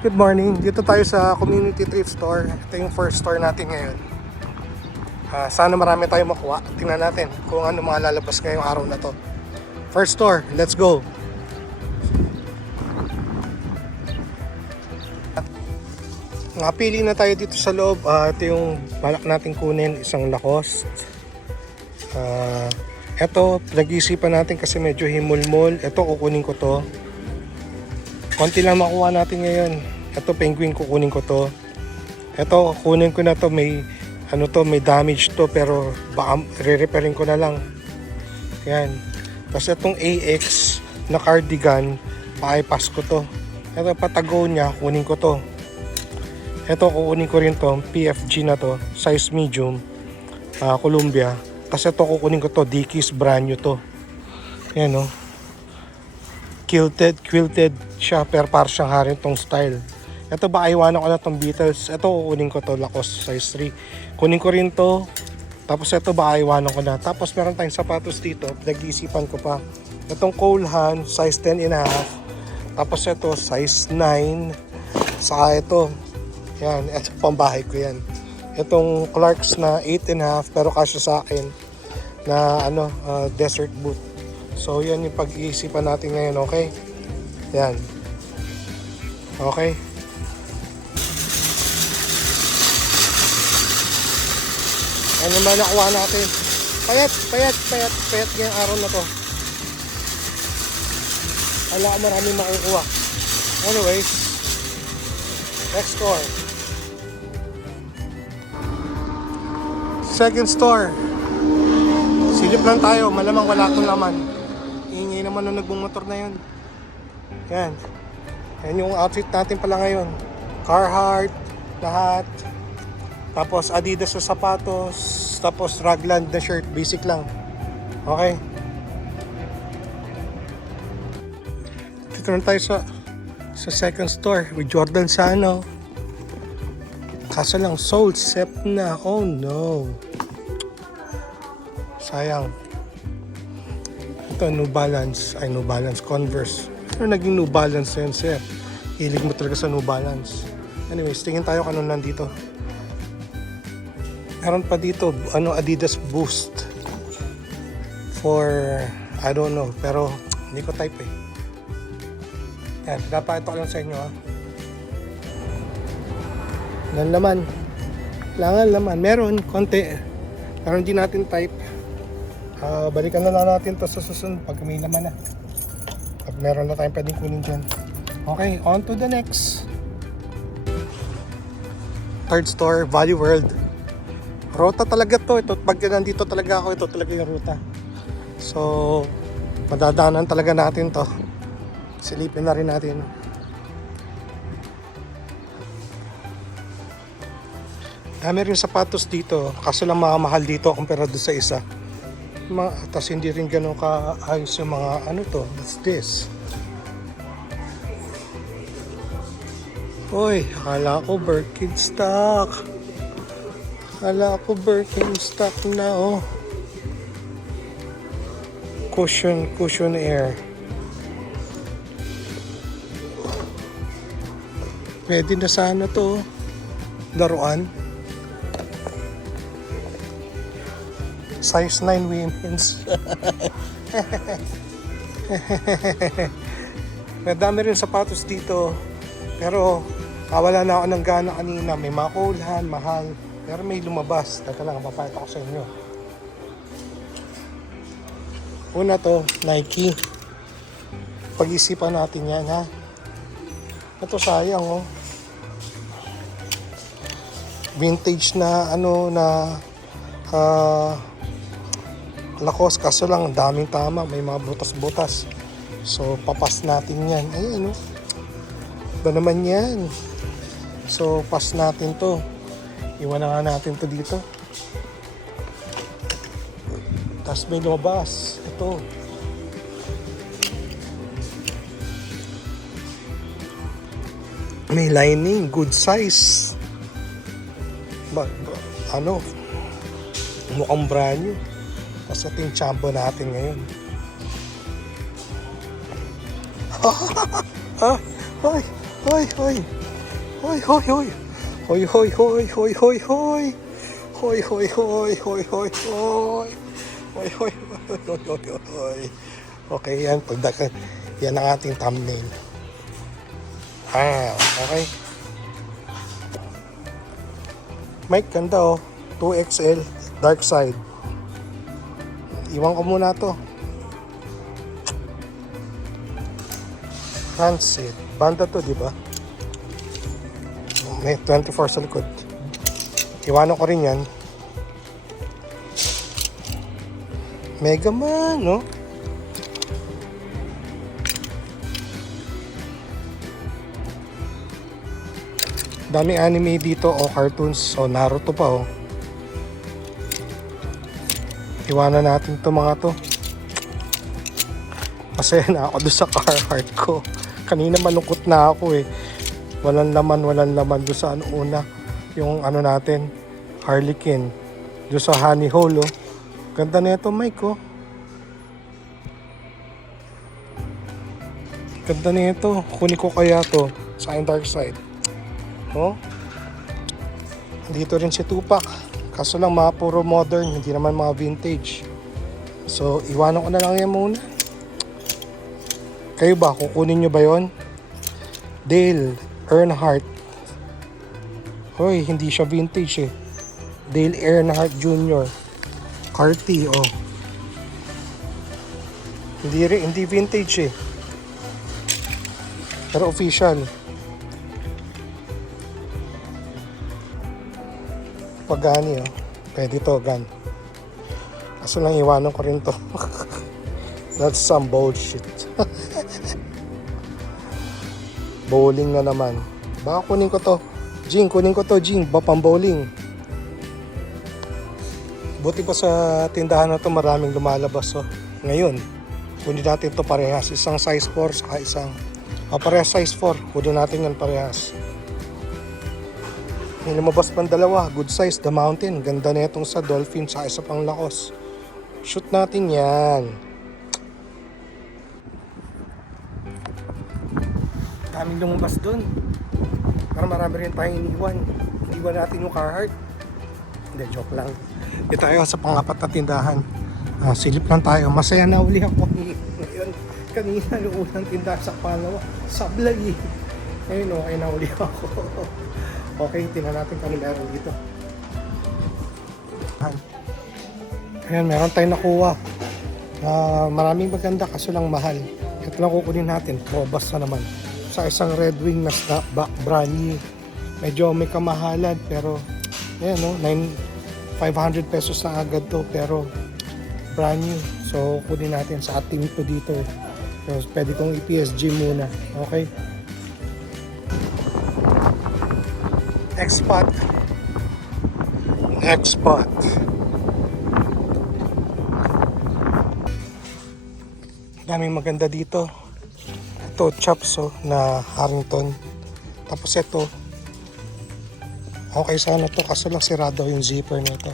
Good morning. Dito tayo sa Community Thrift Store. Ito yung first store natin ngayon. Sana marami tayong makuha. Tingnan natin kung ano mga lalabas ngayong araw na to. First store, let's go! Napili na tayo dito sa loob. Ito yung balak natin kunin, isang Lacoste. Ito, pinag-iisipan natin kasi medyo himulmol. Ito, kukunin ko to. Konti lang makuha natin ngayon. Ito, penguin, kukunin ko to. Ito, kunin ko na to. May may damage to, pero baka re-repairing ko na lang. Yan. Tapos itong AX na cardigan, pa-bypass ko to. Ito, Patagonia, kunin ko to. Ito, kukunin ko rin to. PFG na to, size medium, Columbia. Tapos ito, kukunin ko to. Dickies, brand new to. Yan, no. Quilted siya, pero parang siyang Harrington style. Ito ba, iwanan ko na itong Beatles. Ito, kukunin ko to, Lacoste size 3. Kunin ko rin to. Tapos ito ba, iwanan ko na. Tapos meron tayong sapatos dito, pinag-iisipan ko pa. Itong Cole Haan, size 10.5. Tapos ito, size 9. Saka ito, yan, ito pambahay ko yan. Itong Clarks na 8.5, pero kasya sa akin na desert boot. So yan yung pag-iisipan natin ngayon, okay? Yan. Okay. Ano naman nakuha natin? Payat ngayong araw na to. Wala ko maraming makukuha. Anyways, next store. Second store. Silip lang tayo, malamang wala akong laman. Ingay naman nung nagbumotor na yun. Yan. Yan yung outfit natin pala ngayon. Carhartt, lahat. Tapos Adidas sa sapatos. Tapos Ragland na shirt, basic lang. Okay. Dito na tayo sa second store with Jordan Sano. Kaso lang sold set na. Oh no. Sayang. Ito, New Balance. Ay, New Balance. Converse. Ano naging New Balance na yun, sir? Hilig mo talaga sa New Balance. Anyways, tingin tayo kung ano nandito. Meron pa dito, Adidas Boost. For, I don't know. Pero, hindi ko type eh. Yan, pinapakita ko lang sa inyo ha. Langan. Meron, konti. Pero hindi natin type. Balikan na lang natin to sa susunod pag may laman na. Pag meron na tayong pwedeng kunin dyan. Okay, on to the next. Third store, Value World. Ruta talaga to. Ito, pag nandito talaga ako, ito talaga yung ruta. So, madadaanan talaga natin to. Silipin na rin natin. Dami rin sapatos dito. Kaso lang mahal dito kumpara doon sa isa. Tapos hindi rin ganun kaayos yung mga to. What's this? Uy, akala ko Birkenstock. Akala ko Birkenstock na oh. Cushion Air. Pwede na sana to. Laruan. Size 9 women's. Madami rin sapatos dito. Pero wala na ako ng gana kanina. May mga Cole Haan, mahal. Pero may lumabas. Teka lang, mapapakita ko sa inyo. Una to, Nike. Pag-isipan natin yan, ha? Ito sayang, oh. Vintage na, Lacoste, kaso lang daming tama, may mga butas-butas. So papas natin yan. Ayan, no? Ba naman yan? So pass natin to. Iwan na nga natin to dito. Tapos may lumabas. Ito. May lining, good size. Mukhang brand new. Tapos ito yung champo natin ngayon. Hoy! Hoy, hoy, hoy. Hoy, hoy, hoy, hoy, hoy, hoy. Hoy, hoy, hoy, hoy, hoy, hoy. Hoy, hoy, hoy, hoy, hoy, hoy. Okay, yan. Yan ang ating thumbnail. Okay. Mic, ganda oh. 2XL, dark side. Iwan ko muna to. Handset. Banda to, di ba? May 24 sa likod. Iwanan ko rin yan. Mega Man, no? Daming anime dito o cartoons. O Naruto pa, oh. Iwanan natin to mga to. Masaya na ako doon sa Carhartt ko. Kanina malungkot na ako eh. Walang laman doon sa una. Yung ano natin, Harlequin. Doon sa Honey Hole, oh. Ganda na ito, Mike, oh. Ganda na ito. Kunin ko kaya to sa dark side. Oh. Dito rin si Tupac. Kaso lang mga puro modern, hindi naman mga vintage. So, iwanan ko na lang yan muna. Kayo ba? Kukunin nyo ba yon? Dale Earnhardt. Hoy, hindi siya vintage eh. Dale Earnhardt Jr. Carty, oh. Hindi vintage eh. Pero official. Pagani, oh. Pwede to, gan. Kaso lang iwanan ko rin to. That's some bullshit. Bowling na naman. Baka kunin ko to. Kunin ko to, Jing. Pang bowling. Buti pa sa tindahan na to maraming lumalabas, oh. Ngayon, kunin natin to parehas. Isang size 4 saka isang parehas size 4. Kunin natin yan parehas. May lumabas pang dalawa. Good size, The Mountain. Ganda na itong sa Dolphin sa isa pang Lacoste. Shoot natin yan. Daming lumabas dun. Para marami rin tayong iniwan. Iniwan natin yung Carhartt. Hindi, joke lang. Hindi tayo sa pang-apat na tindahan. Silip lang tayo. Masaya na uli ako ngayon. Kanina yung unang tindahan sa pangalawa. Sablay. Ngayon okay na uli ako. Okay, tingnan natin kung meron dito. Ayan, meron tayong nakuha. Maraming maganda kaso lang mahal. Ito lang kukunin natin. Robust na naman. Sa isang Red Wing na brand new. Medyo may kamahalan pero ayan, no, 500 pesos na agad to pero brand new. So kunin natin sa ating ito dito. So, pwede kong i-PSG muna. Okay? Next spot. Daming maganda dito. Ito, chops, oh, na Harrington. Tapos ito, okay sana to kaso lang sirado yung zipper nito.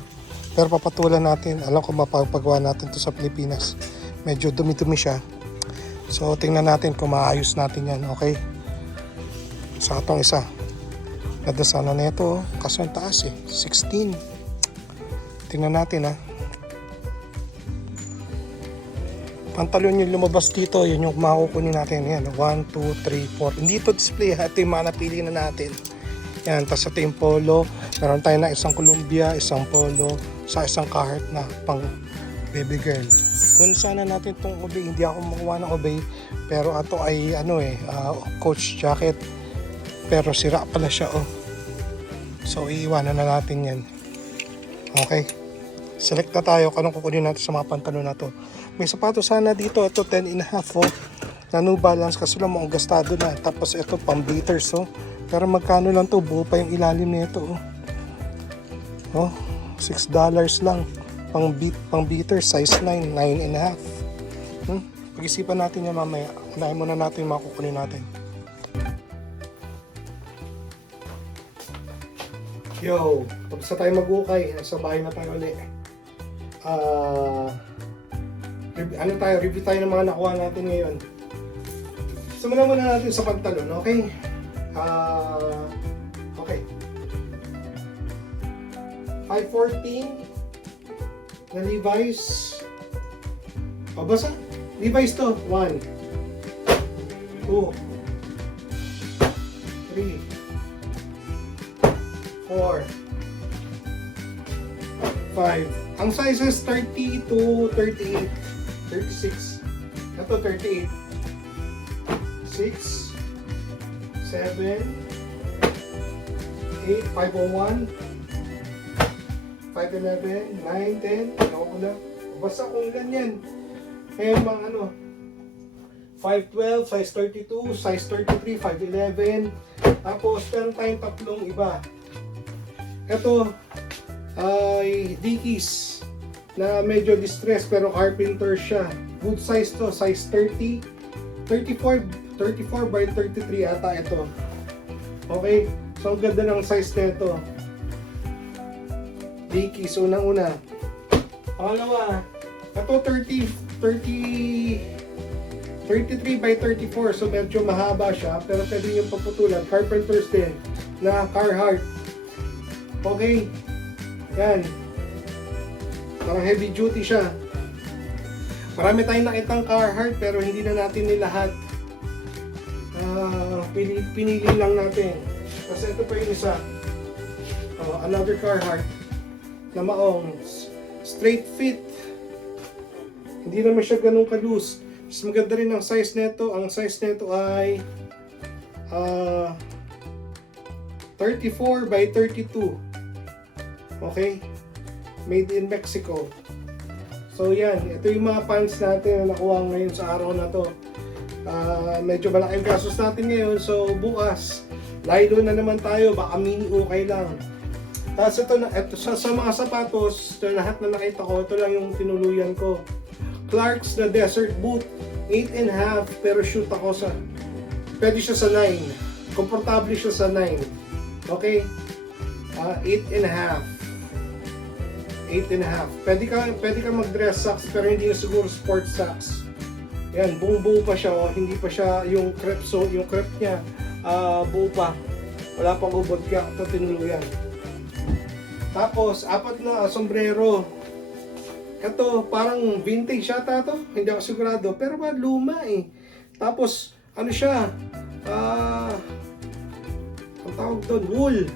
Pero papatulan natin. Alam ko mapapagawa natin to sa Pilipinas. Medyo dumi-dumi siya. So tingnan natin kung maayos natin yan. Okay? Sa itong isa. Ganda sana na ito. Kaso ang taas eh. 16. Tingnan natin, ha. Pantalon yung lumabas dito, yun yung makukunin natin. Yan, 1, 2, 3, 4. Hindi ito display, ha. Ito yung mga napili na natin. Yan, tapos ito yung polo. Meron tayo na isang Columbia, isang polo, sa isang Carhartt na pang baby girl. Kung sana natin itong Obey, hindi ako makuha ng Obey. Pero ito ay, Coach jacket. Pero sira pala siya, oh. So, iiwanan na natin yan. Okay. Select na tayo kung anong kukunin natin sa mga pantalon na to. May sapatos sana dito. Ito 10.5, oh. Na New Balance kasi lang mga gastado na. Tapos ito pang beaters, oh. Pero magkano lang to? Buo pa yung ilalim nito, oh. Oh, $6 lang. Pang beaters, size 9, 9.5. Pag-isipan natin yan mamaya. Unahin muna natin yung mga kukunin natin. Yo, tapos na tayo mag-ukay. Sa bahay na tayo ulit. Review tayo ng mga nakuha natin ngayon. Simulan muna natin sa pantalon, okay? Okay. 514 na Levi's. Basa. Levi's to. 1, 2, 3, 4, 5. Ang sizes 30 to 38, 36. Ito 38. 6, 7, 8, 501, 511, 9, 10. Ako ko na. Basta kung ilan yan. Kaya mga ano, 512, size 32, size 33, 511. Tapos meron tayong tatlong iba. Ito ay Dickies na medyo distress pero carpenter siya. Good size to, size 30, 34 by 33 ata ito. Okay, so ang ganda ng size nito. Dickies, unang-una. Pangalawa, ito 33 by 34, so medyo mahaba siya, pero pwede nyo paputulan. Carpenters din, na Carhartt. Okay, yan. Parang heavy duty siya. Marami tayong nakitang Carhartt, pero hindi na natin nilahat. Pinili lang natin. Kasi ito pa yung isa. Another Carhartt na maong straight fit. Hindi naman siya ganun ka-loose. Mas maganda rin ang size nito. Ang size nito ay 34 by 32. Okay? Made in Mexico. So yan, ito yung mga pants natin na nakuha ngayon sa araw na to. Medyo malaking gastos natin ngayon. So bukas, lilo na naman tayo. Baka mini okay lang. Tapos ito sa mga sapatos, lahat na nakita ko, ito lang yung tinuluyan ko. Clarks na desert boot, 8.5, pero shoot ako sa, pwede siya sa 9. Komportable siya sa 9. Okay? 8.5. Pwede ka mag-dress socks, pero hindi na siguro sports socks. Yan, buo pa siya, hindi pa siya yung crepe, so yung crepe niya, buo pa. Wala pang ubod kaya ito tinuluyan. Tapos, 4 na sombrero. Ito, parang vintage yata to. Hindi ako sigurado. Pero ba, luma eh. Tapos, ano siya? Ang tawag doon, wool.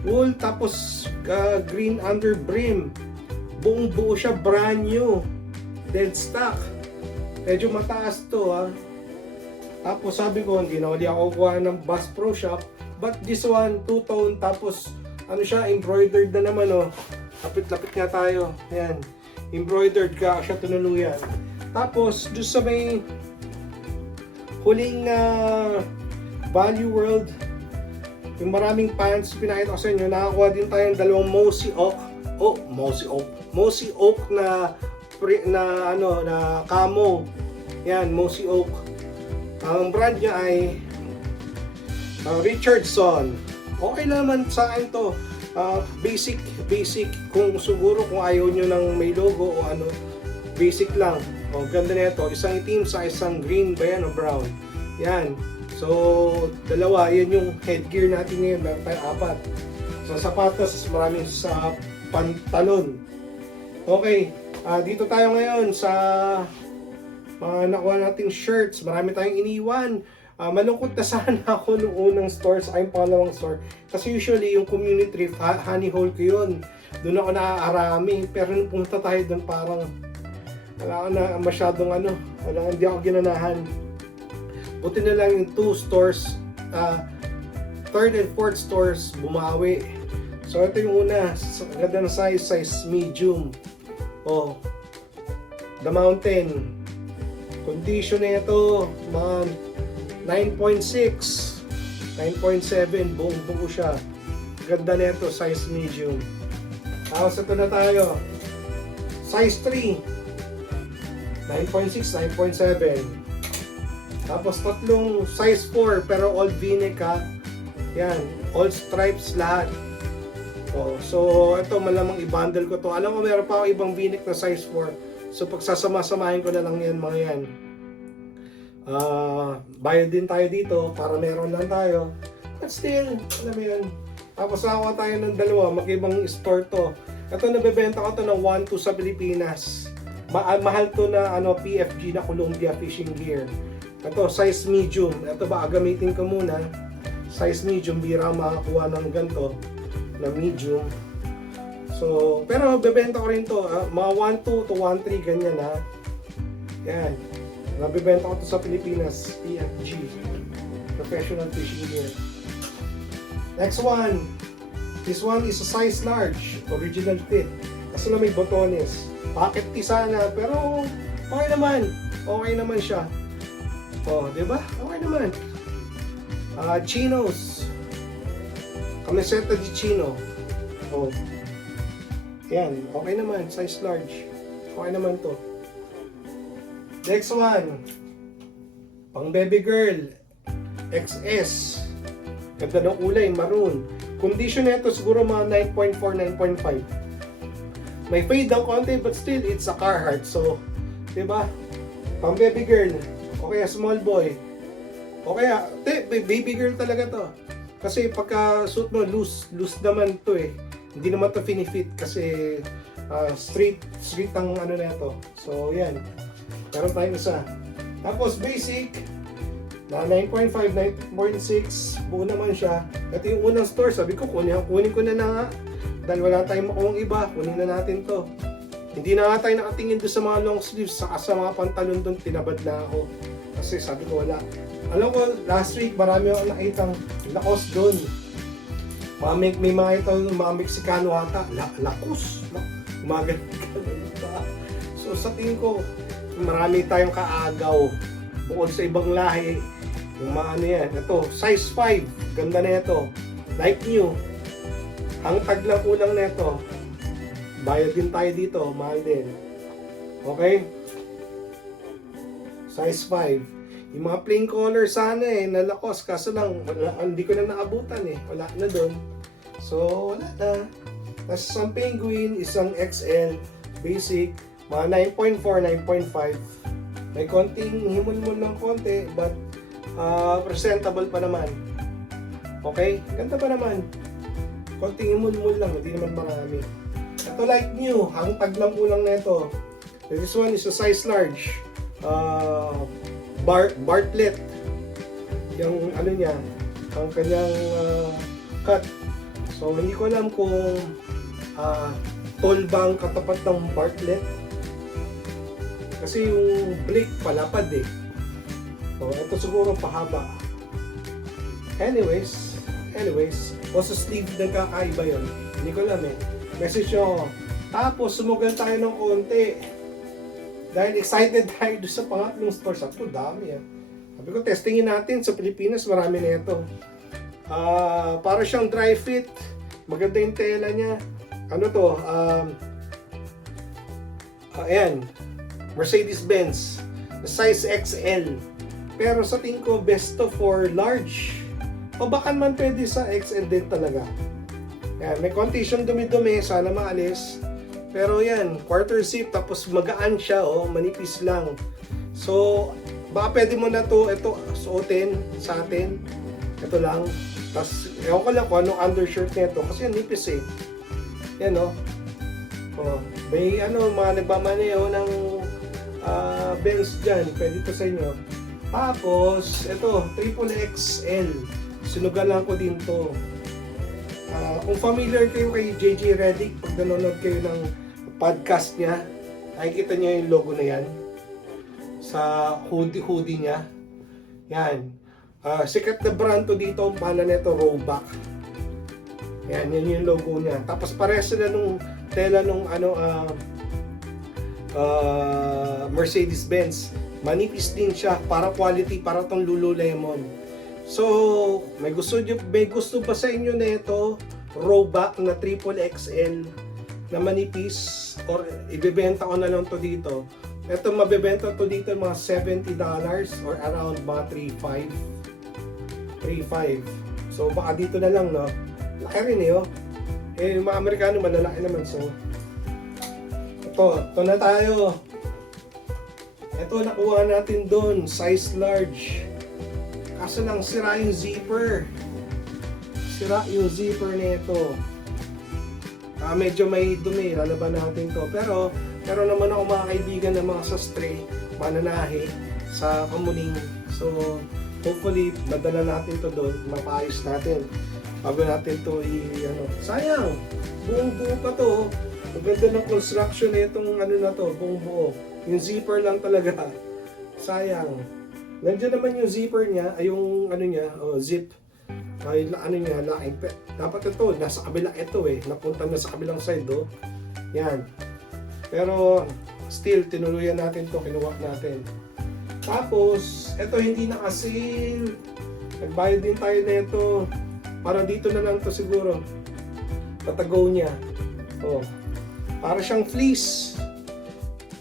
Wool, tapos green under brim. Buong buo siya, brand new. Dead stock. Medyo mataas to ha. Tapos sabi ko, hindi ako kuha ng Bass Pro Shop. But this one, two-tone, tapos ano siya, embroidered na naman oh. Lapit-lapit nga tayo. Ayan. Embroidered ka siya tunuluyan. Tapos, doon sa may huling Value World, yung maraming pants, pinakita ko sa inyo, nakakuha din tayong dalawang Mossy Oak na camo. Yan, Mossy Oak. Ang brand niya ay Richardson. Okay naman sa akin to. Basic. Kung siguro kung ayaw nyo ng may logo o ano, basic lang. O, ganda na ito. Isang itim sa isang green ba yan o brown. Yan. So, dalawa. Yan yung headgear natin ngayon. Meron tayo 4. Sa sapatos, maraming sa pantalon. Okay. Dito tayo ngayon sa mga nakuha nating shirts. Marami tayong iniwan. Malungkot na sana ako nung unang store sa aking pangalawang store. Kasi usually yung community thrift, honey hole ko yun. Doon ako naaarami. Pero nung pumunta tayo doon parang wala na masyadong hindi ako ginanahan. Buti na lang yung 2 stores, 3rd and 4th stores bumawi. So ito yung una, ganda ng size medium. Oh, The Mountain. Condition na ito, man. 9.6, 9.7, buong buo siya. Ganda nito, size medium. Tapos ito na tayo. Size 3, 9.6, 9.7. Tapos tatlong size 4, pero all v-neck ha. Yan, all stripes lahat. Oh, so ito malamang i-bundle ko to. Alam ko meron pa ako ibang v-neck na size 4. So pagsasama-samahin ko na lang yan mga yan. Bayad din tayo dito para meron lang tayo. But still, alam mo yun. Tapos nakakuha tayo ng dalawa, mag-ibang store to. Ito nabebenta ko to ng 1-2 sa Pilipinas. Mahal to na PFG na Columbia Fishing Gear. Ito, size medium. Ito ba, gamitin ko muna. Size medium, bira makakuha ng ganito na medium. So, pero bebenta ko rin to. Mga 1-2 to 1-3, ganyan ha. Yan. Nabebenta ko to sa Pilipinas. PFG. Professional Fishing Gear. Next one. This one is a size large. Original fit. Kaso na may botones. Pocket tee sana. Pero okay naman. Okay naman siya. Oh, di ba? Okay naman. Chinos. Camiseta di Chino. Oh. Yan. Okay naman. Size large. Okay naman to. Next one. Pang baby girl. XS. Ganda ng kulay. Maroon. Condition nito siguro mga 9.4, 9.5. May fade ng konti but still it's a Carhartt. So, di ba? Pang baby girl. O kaya small boy. O kaya, baby girl talaga to. Kasi pagka suit mo, loose naman to eh. Hindi naman to finifit kasi straight ang ano na ito. So, yan. Meron tayong isa. Tapos basic, na 9.5, 9.6, buo naman siya. Ito yung unang store, sabi ko kunin ko na nga. Dahil wala tayong makuhang iba, kunin na natin to. Hindi na nga tayo nakatingin doon sa mga long sleeves, saka sa mga pantalon doon, tinabad na ako. Kasi sabi ko wala. Alam ko, last week marami akong nakitang lakos doon. May mga ito, mga Meksikano ata, lakos. Umagal. So sa tingin ko, marami tayong kaagaw. Bukod sa ibang lahi, yung mga ano yan. Ito, size 5. Ganda na ito. Like new. Ang tag lang kulang na ito. Bayad din tayo dito. Mahal din. Okay? Size 5. Yung mga plain color sana na lakos. Kaso lang, hindi ko na naabutan Wala na doon. So, wala na. Tapos isang penguin, isang XL, basic, mga 9.4, 9.5. May konting himul-mul ng konti, but presentable pa naman. Okay? Ganda pa naman. Konting himul-mul lang, hindi naman marami. Ito like new, ang tag lang kulang na ito. This one is a size large. Bartlett. Yung ano niya, ang kanyang cut. So hindi ko alam kung tall ba ang katapat ng Bartlett. Kasi yung blade palapad So ito siguro pahaba. Anyways, o sa sleeve nagkakaiba yun. Hindi ko alam Message nyo. Tapos sumugal tayo ng konti. Dahil excited tayo doon sa pangatlong store. Sabi ko, dami Sabi ko, testingin natin sa Pilipinas, marami na ito. Para siyang dry fit. Maganda yung tela niya. Ano to? Ayan. Mercedes-Benz. Size XL. Pero sa tingin ko, best to for large. O baka man pwede sa XL din talaga. Ayan, may konti siyang dumi-dumi. Sana maalis. Pero yan, quarter zip. Tapos magaan siya. Manipis lang. So, baka pwede mo na to ito, suotin sa atin. Ito lang. Tapos, ewan ko lang kung anong undershirt nito. Kasi yan, nipis Yan may mga nagmamaneho ng Benz dyan. Pwede to sa inyo. Tapos, ito, triple XL. Sinugalan ko din to. Kung familiar kayo kay JJ Redick, pag nanonood kayo ng podcast niya, nakikita niyo yung logo na yan. Sa hoodie niya. Yan. Sikat na brand to dito. Ang pala nito, Roback. Yan yung logo niya. Tapos parehas na nung tela nung Mercedes-Benz. Manipis din siya, para quality, para tong Lululemon. So, may gusto ba sa inyo na ito, Roback na triple XL na manipis, or ibebenta ko na lang to dito. Ito mabebenta to dito mga $70 or around mga 3.5. So, baka dito na lang, no? Laki rin yung mga Amerikano malalaki naman. So, ito na tayo. Ito nakuha natin doon, size large. Kaso lang sira yung zipper. sira yung zipper nito. Medyo may dumi, lalaban natin to. Pero naman ako mga kaibigan ng mga sastre, mananahi sa Kamuning. So, hopefully, madala natin to doon, mapaayos natin. Bago natin to sayang, buong buo pa to. Ang ganda ng construction na itong na to, buong buo. Yung zipper lang talaga. Sayang. Nandiyan naman yung zipper niya, ay yung zip. Ay niya, laking pet. Dapat ito, nasa kabila ito napunta na sa kabilang side Yan. Pero still, tinuluyan natin to, kinuha natin. Tapos, ito hindi naka-seal. Nagbayad din tayo nito. Para dito na lang to siguro. Patagonia. Para siyang fleece.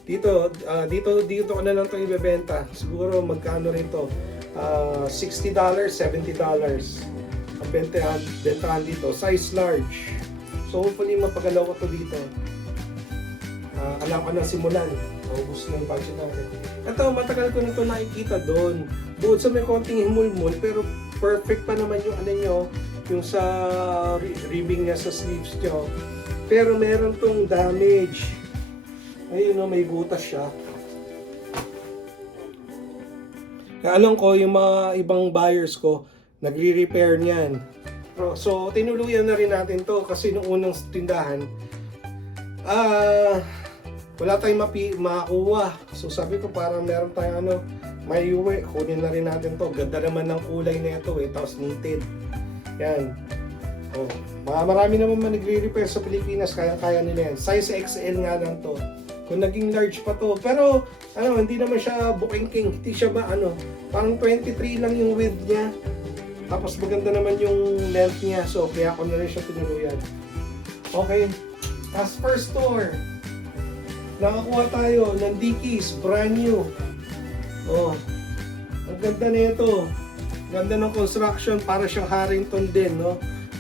Dito ko na lang ito ibebenta. Siguro magkano rin to? $60, $70 ang bentahan dito. Size large. So hopefully mapagalaw ko to dito. Alam ko na simulan. Ubus na yung budget natin. Ito, matagal ko na ito nakikita doon. Bukod sa may konting himulmul, pero perfect pa naman yung yung sa ribbing niya sa sleeves niyo. Pero meron tong damage. Ayun may butas siya. Kaya alam ko yung mga ibang buyers ko nagre-repair niyan. So tinuluyan na rin natin to kasi nung unang tindahan wala tayong makakuha. So sabi ko parang meron tayong may uwi, kunin na rin natin to. Ganda naman ng kulay na ito tapos knitted. Yan. Marami naman nagre-repair sa Pilipinas, kaya nila yan. Size XL nga lang to. Kung naging large pa to. Pero hindi naman siya booking. Hindi siya parang 23 lang yung width niya. Tapos maganda naman yung length niya. So kaya ako na rin siya tinuluyan. Okay. As per store, nakakuha tayo ng Dickies, brand new. Ang ganda na ito. Ganda ng construction, para siyang Harrington din,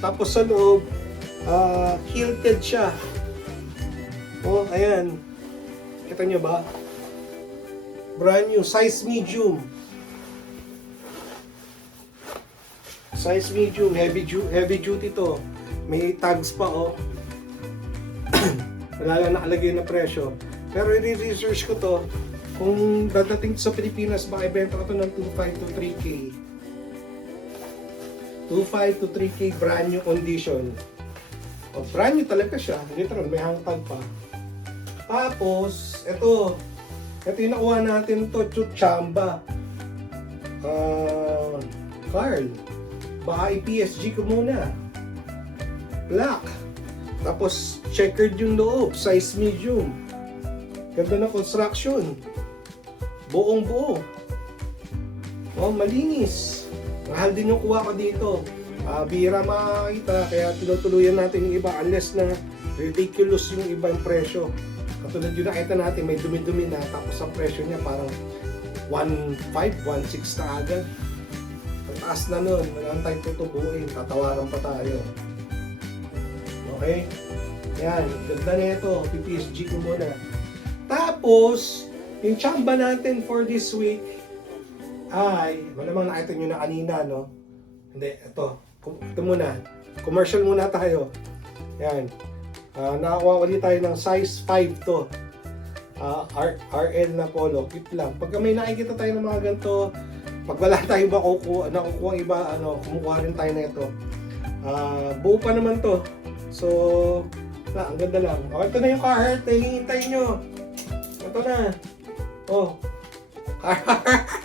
Tapos sa loob, kilted siya. Ayan. Kita nyo ba? Brand new, size medium. Size medium, heavy duty to. May tags pa, Wala lang nakalagay na presyo. Pero i-research ko to. Kung dadating sa Pilipinas, baka ibenta ko to ng 2.5 to 3K. 2.5 to 3K brand new condition. Brand new talaga siya. Literal, may hangtag pa. Tapos, ito yung nakuha natin to, Chamba. Carl. Baka i-PSG ko muna. Black. Tapos, checkered yung loob. Size medium. Ganda na construction. Buong buo. Malinis. Mahal din yung kuha ko dito. Bira makakita, kaya tinutuluyan natin yung iba unless na ridiculous yung ibang presyo. Katulad yung nakita natin, may dumi-dumi na, tapos ang presyo niya parang 1.5, 1.6 na agad. Ang taas na nun, walang tayong tutubuin, tatawaran pa tayo. Okay? Yan, ganda na ito, PSG ko muna. Tapos, yung chamba natin for this week, malamang nakita nyo na kanina, Hindi, ito muna. Commercial muna tayo. Yan. Nakakuha ulit tayo ng size 5 to. RL na polo. Cute lang. Pagka may nakikita tayo ng mga ganito, pag wala tayo ba nakukuha iba, kumukuha rin tayo na ito. Buo pa naman to. So, ang ganda lang. Ito na yung Carhartt na hihintay nyo. Ito na. Carhartt.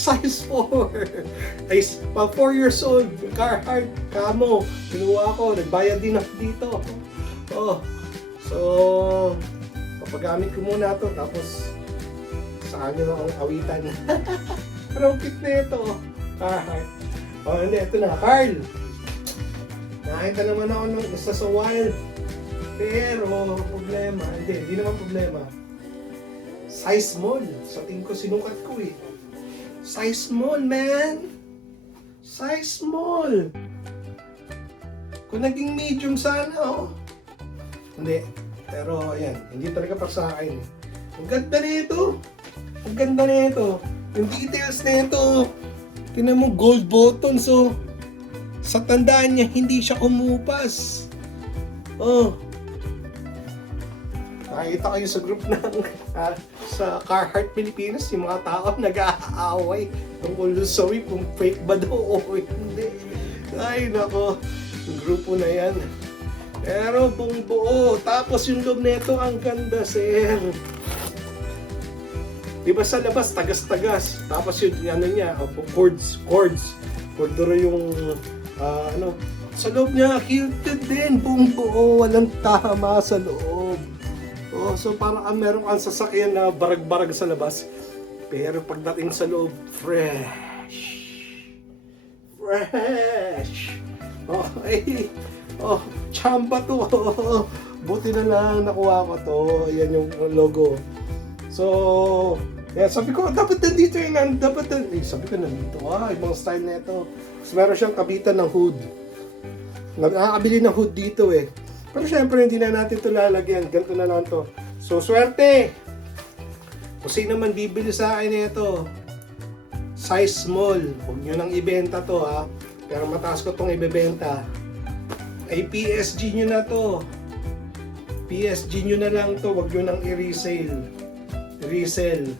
Size 4. Ay, pag 4 years old, Carhartt, kamo. Pinuha ko, nagbayad din ako dito. So, papagamit ko muna to, tapos saan nyo ang awitan. Pero cute na ito, Carhartt. Hindi, ito na, Carl. Nakita naman ako nung isa sa wild. Pero, problema, hindi naman problema. Size small. Sa tingin ko, sinukat ko Size small, man! Size small! Kung naging medium sana, Hindi. Pero, ayan. Hindi talaga para sa akin. Ang ganda nito! Ang ganda nito! Yung details nito! Tingnan mo, gold buttons, Sa tandaan niya, hindi siya umupas. Oh. Nakita kayo sa group ng sa Carhartt Pilipinas, yung mga tao nag-aaway tungkol sa sawi kung fake ba daw o hindi. Ay nako, yung grupo na yan. Pero buong buo. Tapos yung loob nito ang ganda, sir. Diba sa labas, tagas-tagas. Tapos yung ano niya, cords. Cordura yung ano. Sa loob niya, kilted din. Buong buo. Walang tama sa loob. Oh, so parang meron kang sasakyan na barag-barag sa labas. Pero pagdating sa loob, fresh. Oh, oh, chamba to. Buti na lang nakuha ko to. Ayan yung logo. So, sabi ko, dapat nandito yun. Sabi ko, nandito. Ibang style na ito. Kasi meron siyang kabitan ng hood. Nakakabili ng hood dito eh. Pero syempre, hindi na natin ito lalagyan. Ganito na lang to. So, swerte! Kung sino man bibili sa akin ito, size small. Huwag nyo nang ibenta to ha. Pero mataas ko itong ibebenta. Ay PSG nyo na to. PSG nyo na lang to. Huwag nyo nang i-resell. Resell.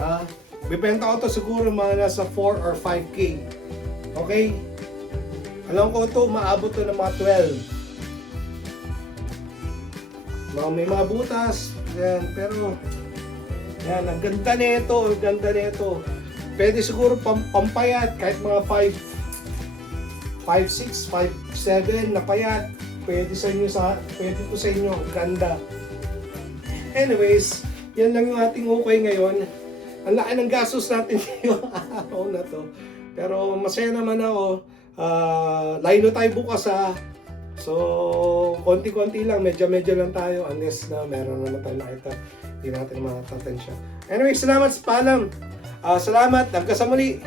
Ha? Bibenta ko to siguro mga nasa 4 or 5K. Okay? Alam ko to, maabot to ng mga 12. May mga butas. Yan. Pero, yan. Ang ganda nito. Ang ganda nito. Pwede siguro pampayat. Kahit mga 5'6", 5'7" na payat. Pwede po sa inyo. Ang ganda. Anyways, yan lang yung ating ukay ngayon. Ang laki ng gastos natin yung araw na to. Pero masaya naman ako. Lino tayo bukas ha. So, konti-konti lang. Medyo lang tayo. Unless na meron naman tayo nakita. Hindi natin matatatensya. Anyways, salamat sa paalam. Salamat. Hanggang sa muli.